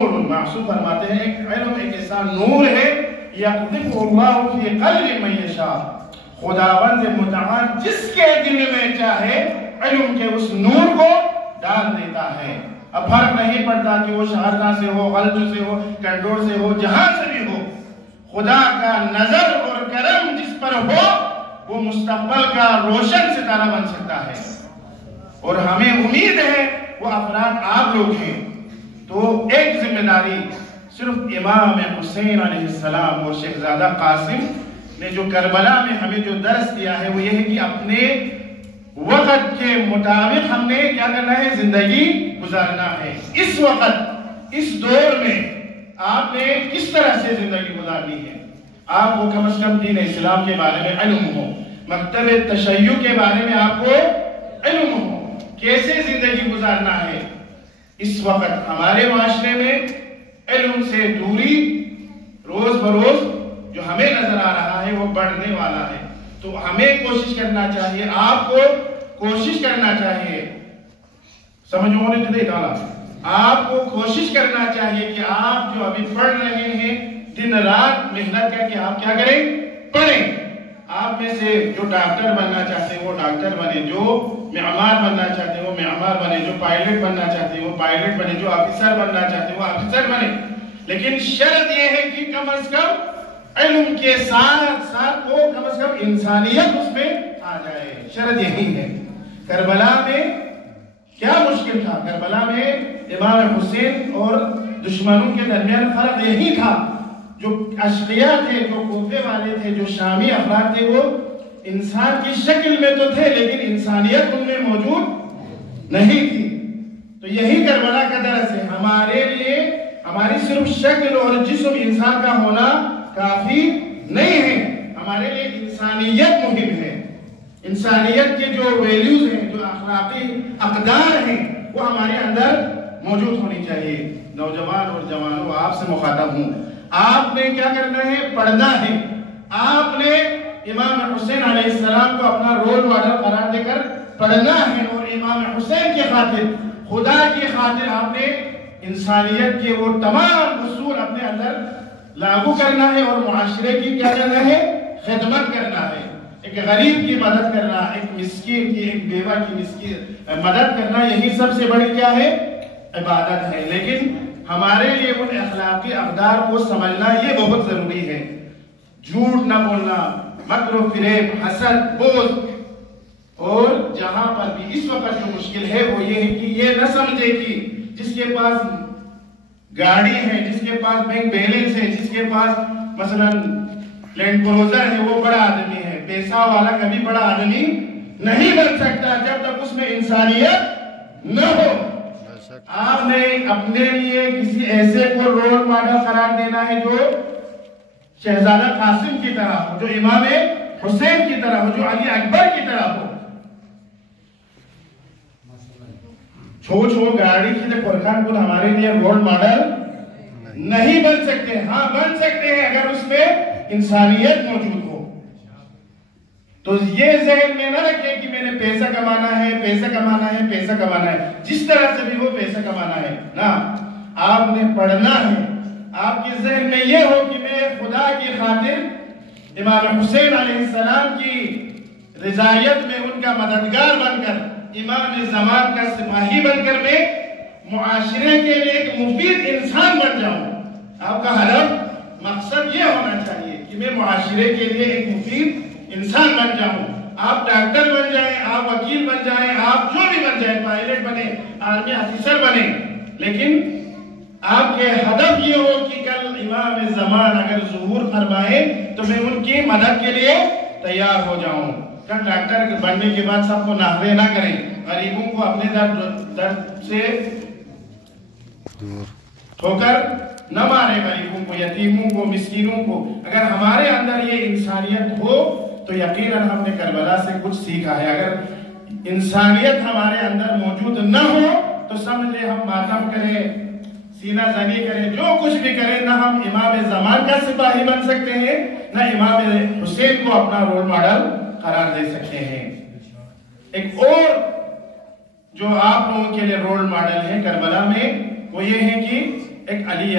معصوم فرماتے ہیں علم ایک ایسا نور ہے یقذف اللہ فی قلب من یشاء، خداوند متعال جس کے دل میں چاہے علم کے اس نور کو ڈال دیتا ہے۔ اب فرق نہیں پڑتا کہ وہ شہرہ سے ہو، غلط سے ہو، کنڈور سے ہو، جہاں سے بھی ہو، خدا کا نظر اور کرم جس پر ہو وہ مستقبل کا روشن ستارہ بن سکتا ہے، اور ہمیں امید ہے وہ افراد آپ لوگ ہیں۔ تو ایک ذمہ داری صرف امام حسین علیہ السلام اور شہزادہ قاسم نے جو کربلا میں ہمیں جو درس دیا ہے وہ یہ ہے کہ اپنے وقت کے مطابق ہم نے کیا کرنا ہے، زندگی گزارنا ہے۔ اس وقت اس دور میں آپ نے کس طرح سے زندگی گزارنی ہے، آپ کو کم از کم دین اسلام کے بارے میں علم ہو، مکتب تشیع کے بارے میں آپ کو علم ہو، کیسے زندگی گزارنا ہے۔ اس وقت ہمارے معاشرے میں علم سے دوری روز بروز جو ہمیں نظر آ رہا ہے وہ بڑھنے والا ہے، تو ہمیں کوشش کرنا چاہیے، آپ کو کوشش کرنا چاہیے، سمجھ ہونے جدے ڈالا، آپ کو کوشش کرنا چاہیے کہ آپ جو ابھی پڑھ رہے ہیں دن رات محنت کر کے آپ کیا کریں، پڑھیں۔ آپ میں سے جو ڈاکٹر بننا چاہتے ہیں وہ ڈاکٹر بنے، جو معمار بننا چاہتے ہیں وہ معمار بنے، جو پائلٹ بننا چاہتے ہیں وہ پائلٹ بنے، جو آفیسر بننا چاہتے ہیں وہ آفیسر بنے، لیکن شرط یہ ہے کہ کم از کم علم کے ساتھ ساتھ وہ کم از کم انسانیت اس میں آ جائے، شرط یہی ہے۔ کربلا میں کیا مشکل تھا، کربلا میں امام حسین اور دشمنوں کے درمیان فرق یہی تھا، جو اشقیاء تھے، جو کوفے والے تھے، جو شامی افراد تھے، وہ انسان کی شکل میں تو تھے لیکن انسانیت ان میں موجود نہیں تھی۔ تو یہی کربلا کا درس ہے، ہمارے لیے ہماری صرف شکل اور جسم انسان کا ہونا کافی نہیں ہے، ہمارے لیے انسانیت مہم ہے، انسانیت کے جو ویلیوز ہیں، جو اخلاقی اقدار ہیں وہ ہمارے اندر موجود ہونی چاہیے۔ نوجوان اور جوانوں، آپ سے مخاطب ہوں، آپ نے کیا کرنا ہے، پڑھنا ہے۔ آپ نے امام حسین علیہ السلام کو اپنا رول ماڈل قرار دے کر پڑھنا ہے، اور امام حسین کی خاطر، خدا کی خاطر آپ نے انسانیت کے وہ تمام اصول اپنے اندر لاگو کرنا ہے، اور معاشرے کی کیا کرنا ہے، خدمت کرنا ہے۔ ایک غریب کی مدد کرنا، ایک مسکین کی، ایک بیوہ کی مدد کرنا، یہی سب سے بڑی کیا ہے، عبادت ہے۔ لیکن ہمارے لیے ان اخلاقی اقدار کو سمجھنا یہ بہت ضروری ہے۔ جھوٹ نہ بولنا، مکر و فریب، حسد، بغض، اور جہاں پر بھی اس وقت جو مشکل ہے وہ یہ ہے کہ یہ نہ سمجھے کہ جس کے پاس گاڑی ہے، جس کے پاس بینک بیلنس ہے، جس کے پاس مثلا لینڈ کروزر ہے وہ بڑا آدمی ہے۔ پیسہ والا کبھی بڑا آدمی نہیں بن سکتا جب تک اس میں انسانیت نہ ہو۔ آپ نے اپنے لیے کسی ایسے کو رول ماڈل قرار دینا ہے جو شہزادہ قاسم کی طرح ہو، جو امام حسین کی طرح ہو، جو علی اکبر کی طرح ہو۔ چھو گاڑی کی تو قرآن کو ہمارے لیے رول ماڈل نہیں بن سکتے، ہاں بن سکتے ہیں اگر اس میں انسانیت موجود ہو۔ تو یہ ذہن میں نہ رکھیں کہ میں نے پیسہ کمانا ہے، پیسہ کمانا ہے، پیسہ کمانا ہے، جس طرح سے بھی وہ پیسہ کمانا ہے نا، آپ نے پڑھنا ہے۔ آپ کے ذہن میں یہ ہو کہ میں خدا کی خاطر امام حسین علیہ السلام کی رضایت میں ان کا مددگار بن کر، امام زمان کا سپاہی بن کر میں معاشرے کے لیے ایک مفید انسان بن جاؤں۔ آپ کا ہدف، مقصد یہ ہونا چاہیے کہ میں معاشرے کے لیے ایک مفید انسان بن جاؤں۔ آپ ڈاکٹر بن جائیں، آپ وکیل بن جائیں، آپ جو بھی بن جائیں، پائلٹ بنے، آرمی آفیسر بنے، لیکن آپ کے ہدف یہ ہو کہ کل امام زمان اگر ظہور فرمائے تو میں ان کی مدد کے لیے تیار ہو جاؤں۔ کل ڈاکٹر بننے کے بعد سب کو ناحرے نہ کریں، غریبوں کو اپنے درد سے ہو کر نہ مارے، غریبوں کو، یتیموں کو، مسکینوں کو۔ اگر ہمارے اندر یہ انسانیت ہو تو یقیناً ہم نے کربلا سے کچھ سیکھا ہے۔ اگر انسانیت ہمارے اندر موجود نہ ہو تو سمجھ لیں ہم ماتم کریں، سینہ زنی کریں، جو کچھ بھی کریں، نہ ہم امام زمان کا سپاہی بن سکتے ہیں، نہ امام حسین کو اپنا رول ماڈل قرار دے سکتے ہیں۔ ایک اور جو آپ لوگوں کے لیے رول ماڈل ہے کربلا میں وہ یہ ہے کہ ایک علی